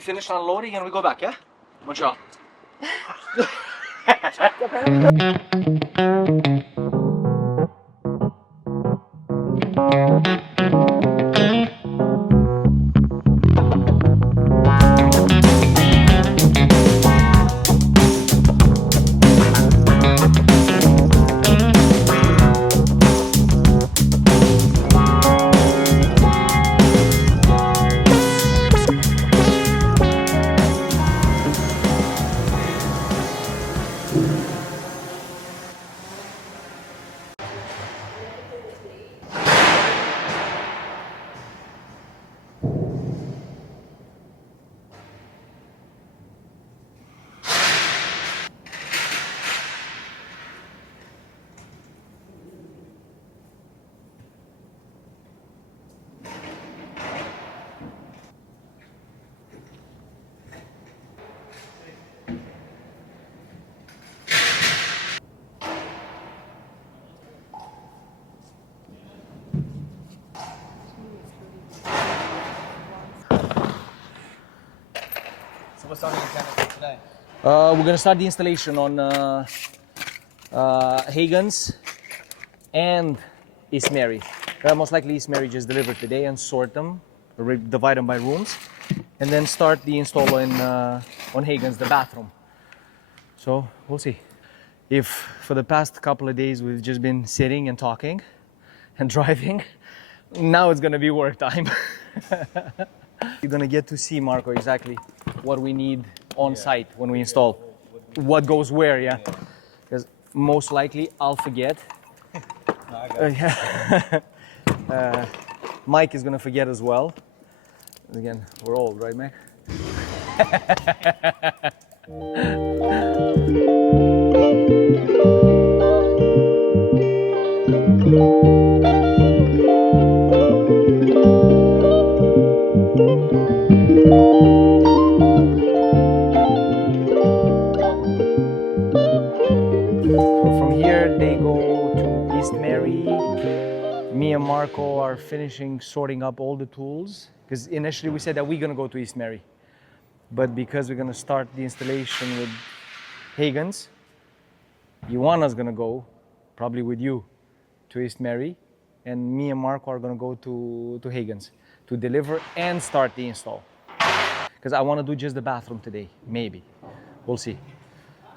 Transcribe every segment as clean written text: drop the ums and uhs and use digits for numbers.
we finish unloading and we go back, yeah? Montreal. What's on the agenda for today? We're gonna start the installation on Hagen's and East Mary. Most likely East Mary just delivered today and sort them, divide them by rooms, and then start the install on Hagen's, the bathroom. So we'll see. If for the past couple of days we've just been sitting and talking and driving, now it's gonna be work time. You're gonna get to see, Marco, exactly what we need on site when we install. What goes where, yeah? Because most likely I'll forget. Mike is gonna forget as well. And again, we're old, right, Mike? Me and Marco are finishing sorting up all the tools, because initially we said that we're gonna go to East Mary, but because we're gonna start the installation with Hagen's, Ioana's gonna go, probably with you, to East Mary, and me and Marco are gonna go to Hagen's to deliver and start the install. Because I want to do just the bathroom today, maybe. We'll see.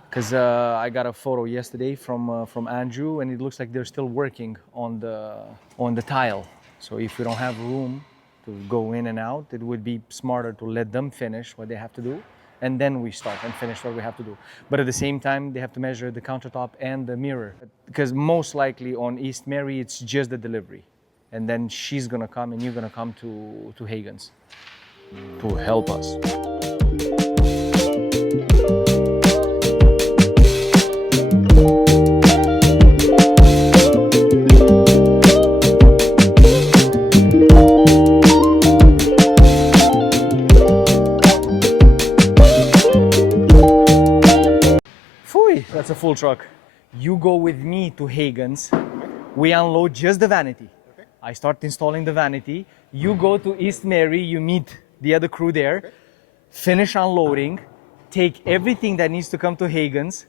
Because I got a photo yesterday from Andrew, and it looks like they're still working on the tile. So if we don't have room to go in and out, it would be smarter to let them finish what they have to do, and then we start and finish what we have to do. But at the same time, they have to measure the countertop and the mirror, because most likely on East Mary it's just the delivery, and then she's gonna come and you're gonna come to Hagen's to help us. That's a full truck. You go with me to Hagen's. We unload just the vanity. Okay. I start installing the vanity. You go to East Mary, you meet the other crew there, okay. Finish unloading, take everything that needs to come to Hagen's,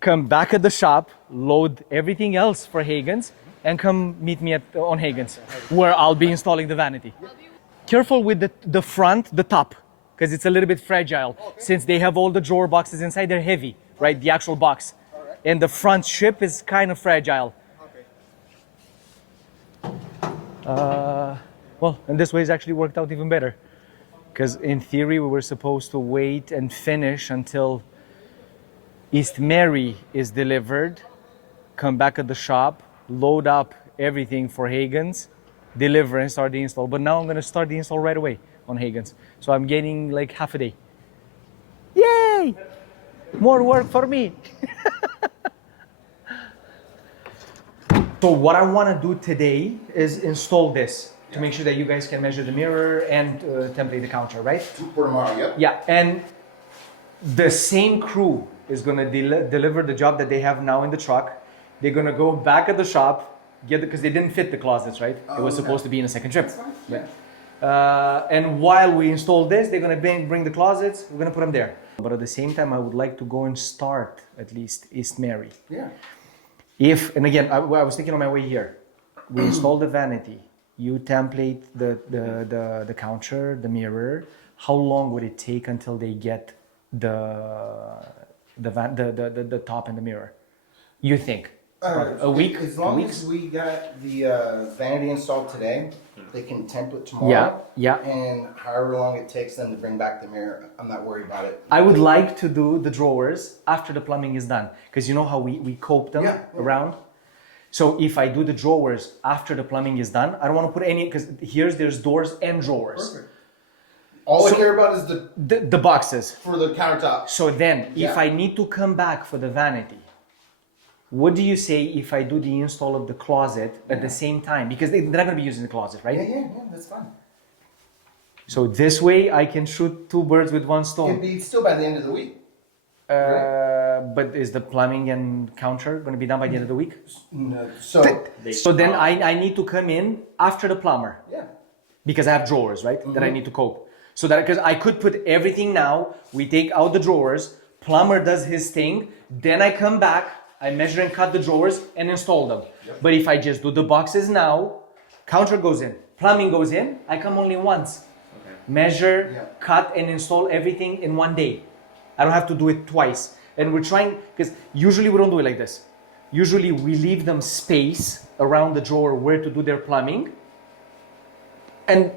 come back at the shop, load everything else for Hagen's, and come meet me on Hagen's, where I'll be installing the vanity. Careful with the front, the top, because it's a little bit fragile. Okay. Since they have all the drawer boxes inside, they're heavy. Right, the actual box, right. And the front strip is kind of fragile. Okay. Well, and this way it's actually worked out even better, because in theory we were supposed to wait and finish until East Mary is delivered, come back at the shop, load up everything for Hagen's, deliver and start the install. But now I'm going to start the install right away on Hagen's, so I'm getting like half a day. Yay! More work for me. So what I want to do today is install this to make sure that you guys can measure the mirror and template the counter, right? For tomorrow, yep. Yeah, and the same crew is going to deliver the job that they have now in the truck. They're going to go back at the shop, because they didn't fit the closets, right? It was supposed to be in a second trip. Yeah. And while we install this, they're gonna bring the closets, we're gonna put them there. But at the same time, I would like to go and start at least East Mary. Yeah. If, and again, I was thinking on my way here, we install the vanity, you template the counter, the mirror, how long would it take until they get the top and the mirror? You think? A week? As long as we got the vanity installed today, they can template tomorrow. Yeah. And however long it takes them to bring back the mirror, I'm not worried about it. I would like to do the drawers after the plumbing is done. Because you know how we cope them around? So if I do the drawers after the plumbing is done, I don't want to put any, because there's doors and drawers. Perfect. All I care about is the boxes. for the countertop. So then, if I need to come back for the vanity, what do you say if I do the install of the closet at the same time? Because they're not going to be using the closet, right? Yeah, that's fine. So this way I can shoot two birds with one stone. It'd be still by the end of the week. But is the plumbing and counter going to be done by the end of the week? No. So then I need to come in after the plumber. Yeah. Because I have drawers, right? That I need to cope. So that, because I could put everything now, we take out the drawers, plumber does his thing, then I come back, I measure and cut the drawers and install them. Yep. But if I just do the boxes now, counter goes in, plumbing goes in, I come only once. Okay. Measure, cut and install everything in one day. I don't have to do it twice. And we're trying, because usually we don't do it like this. Usually we leave them space around the drawer where to do their plumbing. And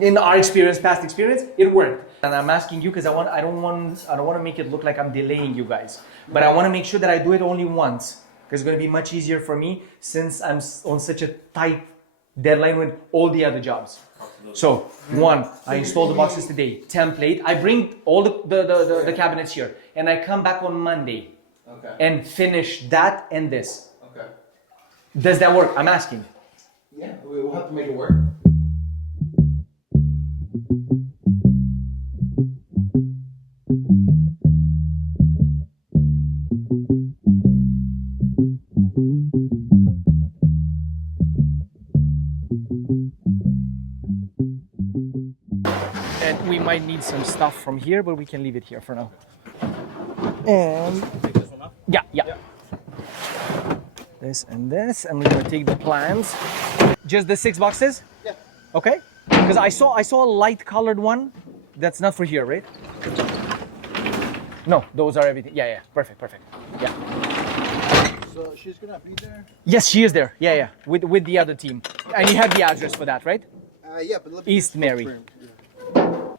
in our experience, past experience, it worked. And I'm asking you because I don't want to make it look like I'm delaying you guys. But I want to make sure that I do it only once. Because it's going to be much easier for me since I'm on such a tight deadline with all the other jobs. So, one, I install the boxes today, template. I bring all the cabinets here. And I come back on Monday. Okay. And finish that and this. Okay. Does that work? I'm asking. Yeah, we'll have to make it work. And we might need some stuff from here, but we can leave it here for now. And yeah. This and this, and we're gonna take the plans. Just the 6 boxes? Yeah. Okay. Because I saw a light colored one. That's not for here, right? No, those are everything. Yeah. Perfect. Yeah. So she's gonna be there? Yes, she is there. Yeah. With the other team. And you have the address for that, right? Yeah, but let me East Mary.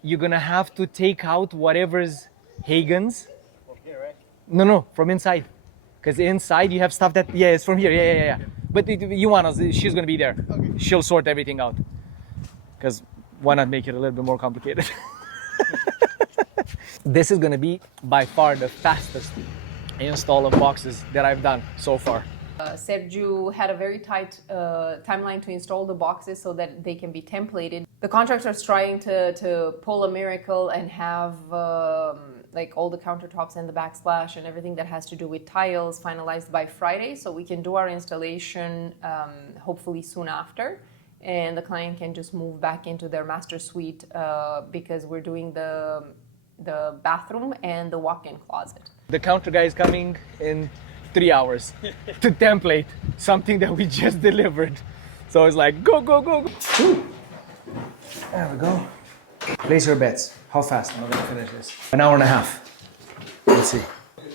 You're gonna have to take out whatever's Hagen's. From here, right? No, from inside. Because inside you have stuff that, it's from here. Yeah. But you want us, she's gonna be there. Okay. She'll sort everything out. Because why not make it a little bit more complicated? This is gonna be by far the fastest install of boxes that I've done so far. Sergio had a very tight timeline to install the boxes so that they can be templated. The contractor's trying to pull a miracle and have like all the countertops and the backsplash and everything that has to do with tiles finalized by Friday, so we can do our installation hopefully soon after, and the client can just move back into their master suite because we're doing the bathroom and the walk-in closet. The counter guy is coming in 3 hours to template something that we just delivered. So it's like, go. Ooh. There we go. Place your bets. How fast am I gonna finish this? An hour and a half. Let's see.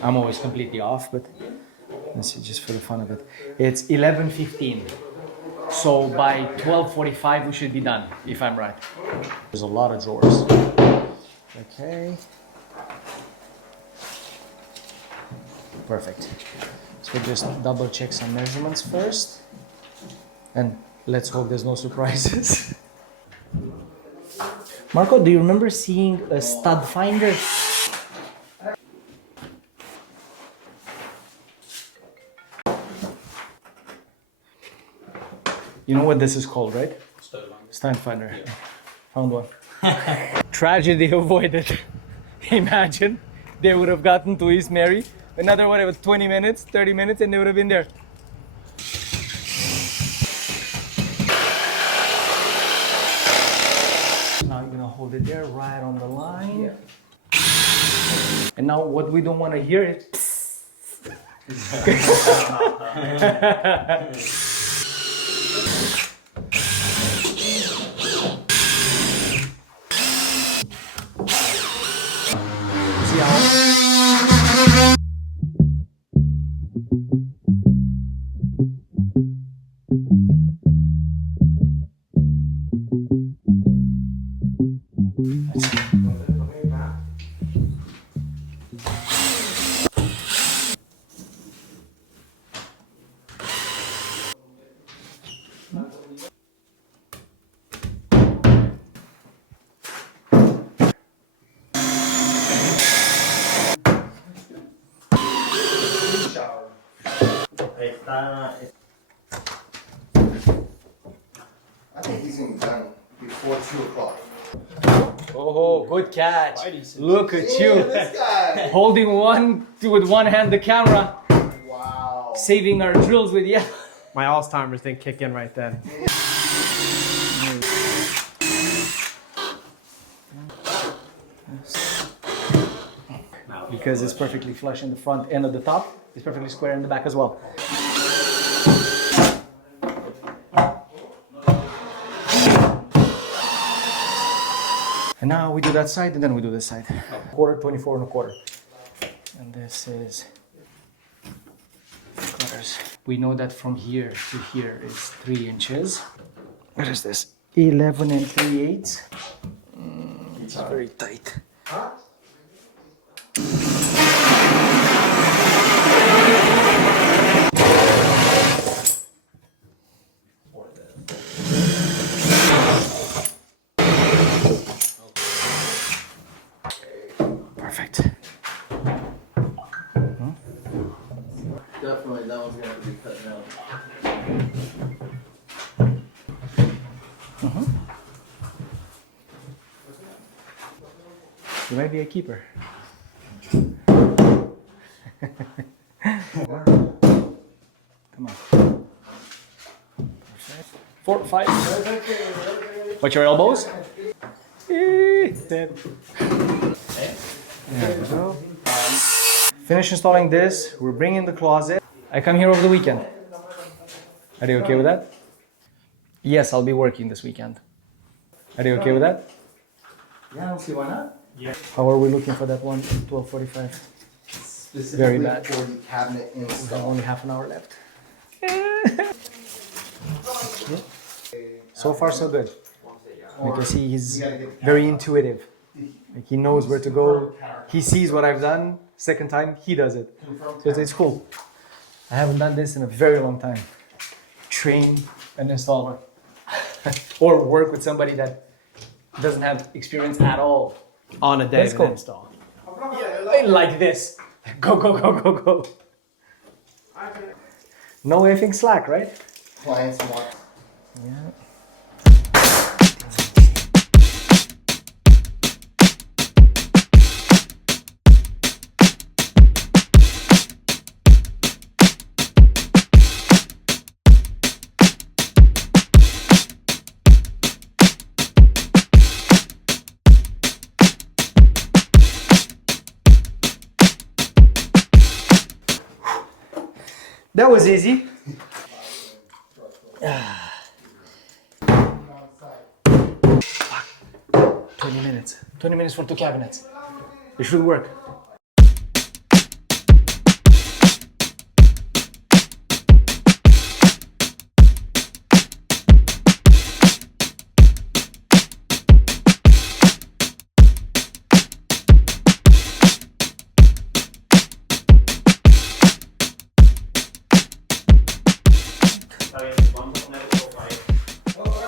I'm always completely off, but let's see, just for the fun of it. It's 11:15. So by 12:45 we should be done, if I'm right. There's a lot of drawers. Okay. Perfect. So just double check some measurements first. And let's hope there's no surprises. Marco, do you remember seeing a stud finder? You know what this is called, right? Stud finder. Yeah. Found one. Tragedy avoided. Imagine they would have gotten to East Mary. Another whatever, 20 minutes, 30 minutes, and they would have been there. And now what we don't want to hear is see how I think he's gonna be done before 2 o'clock. Oh, good catch. Look at Yeah, you. this guy. Holding with one hand the camera, Wow. saving our drills with yeah. My Alzheimer's didn't kick in right then. Because it's perfectly flush in the front and at the top. It's perfectly square in the back as well. And now we do that side and then we do this side. Quarter, 24 and a quarter. And this is quarters. We know that from here to here is 3 inches. What is this? 11 and 3/8. It's very tight. Perfect. Definitely, that one's gonna be cut down. You might be a keeper. Come on. Perfect. 4, 5. Watch your elbows. There we go. Finish installing this. We're bringing the closet. I come here over the weekend. Are you okay with that? Yes, I'll be working this weekend. Are you okay with that? Yeah, I don't see why not. Yeah. How are we looking for that one? 12:45. Specifically Very bad. for the cabinet We have install. only half an hour left. So far, so good. Like you see, he's very intuitive. Like he knows where to go. He sees what I've done. Second time, he does it. So it's cool. I haven't done this in a very long time. Train an installer. Or work with somebody that doesn't have experience at all. On a day Let's of go. an install. Like this. Go, go, go, go, go. No effing slack, right? Clients want. Yeah. That was easy. 20 minutes. 20 minutes for 2 cabinets. It should work.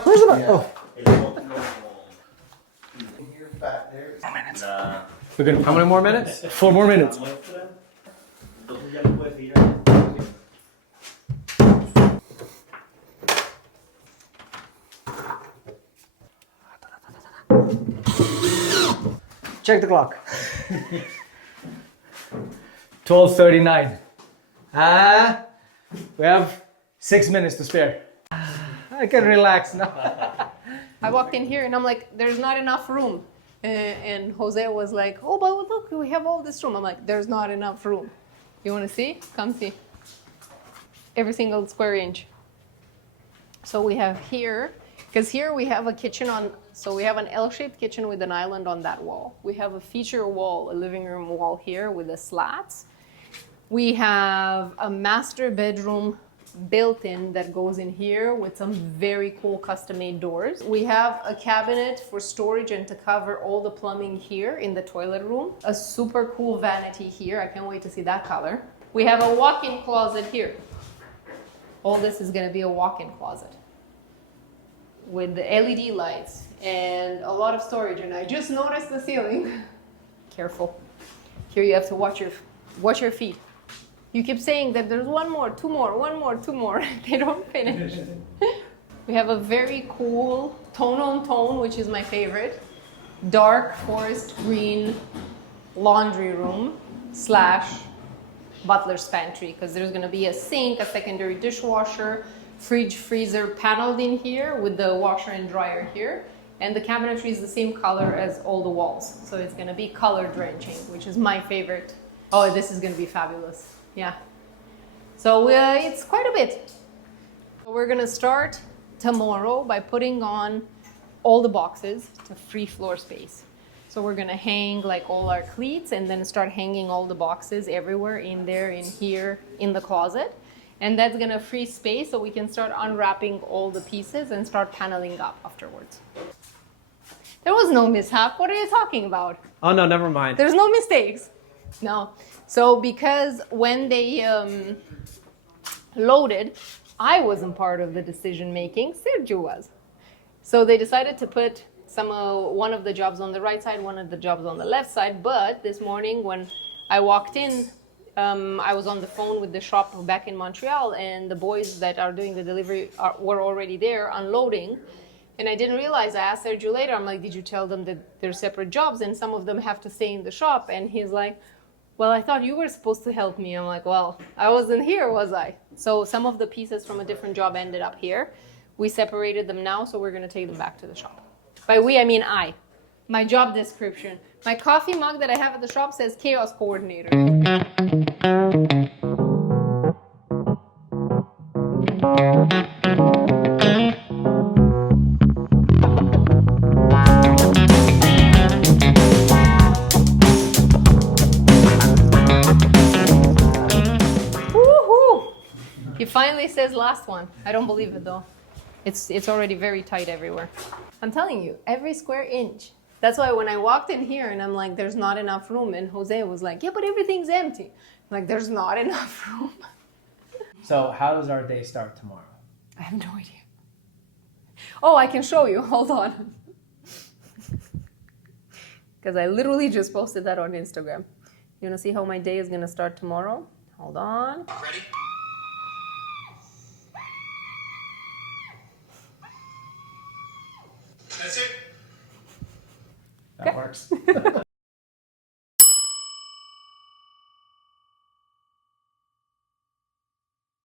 Where's the oh. We're gonna How many more minutes? 4 more minutes. Check the clock. 12:39. We have 6 minutes to spare. I can relax now. I walked in here and I'm like, there's not enough room. And Jose was like, oh, but look, we have all this room. I'm like, there's not enough room. You want to see? Come see. Every single square inch. So we have here, because here we have a kitchen on, so we have an L-shaped kitchen with an island on that wall. We have a feature wall, a living room wall here with the slats. We have a master bedroom built in that goes in here with some very cool custom-made doors. We have a cabinet for storage and to cover all the plumbing here in the toilet room. A super cool vanity here. I can't wait to see that color. We have a walk-in closet here. All this is going to be a walk-in closet with the LED lights and a lot of storage. And I just noticed the ceiling. Careful. Here you have to watch your feet. You keep saying that there's one more, two more, one more, two more. They don't finish. We have a very cool tone on tone, which is my favorite. Dark forest green laundry room / butler's pantry, because there's going to be a sink, a secondary dishwasher, fridge, freezer paneled in here with the washer and dryer here. And the cabinetry is the same color as all the walls. So it's going to be color drenching, which is my favorite. Oh, this is going to be fabulous. Yeah. So it's quite a bit. We're going to start tomorrow by putting on all the boxes to free floor space. So we're going to hang like all our cleats and then start hanging all the boxes everywhere in there, in here, in the closet. And that's going to free space so we can start unwrapping all the pieces and start paneling up afterwards. There was no mishap. What are you talking about? Oh, no, never mind. There's no mistakes. No. So because when they loaded, I wasn't part of the decision making. Sergio was. So they decided to put one of the jobs on the right side, one of the jobs on the left side. But this morning when I walked in, I was on the phone with the shop back in Montreal, and the boys that are doing the delivery were already there unloading. And I didn't realize, I asked Sergio later, I'm like, did you tell them that they're separate jobs and some of them have to stay in the shop? And he's like, well, I thought you were supposed to help me. I'm like, well, I wasn't here, was I? So some of the pieces from a different job ended up here. We separated them now, so we're going to take them back to the shop. By we, I mean I. My job description. My coffee mug that I have at the shop says Chaos Coordinator. He finally says last one. I don't believe it though. It's already very tight everywhere. I'm telling you, every square inch. That's why when I walked in here and I'm like, there's not enough room, and Jose was like, yeah, but everything's empty. I'm like, there's not enough room. So how does our day start tomorrow? I have no idea. Oh, I can show you. Hold on. Because I literally just posted that on Instagram. You want to see how my day is going to start tomorrow? Hold on. Ready? That's it. That works.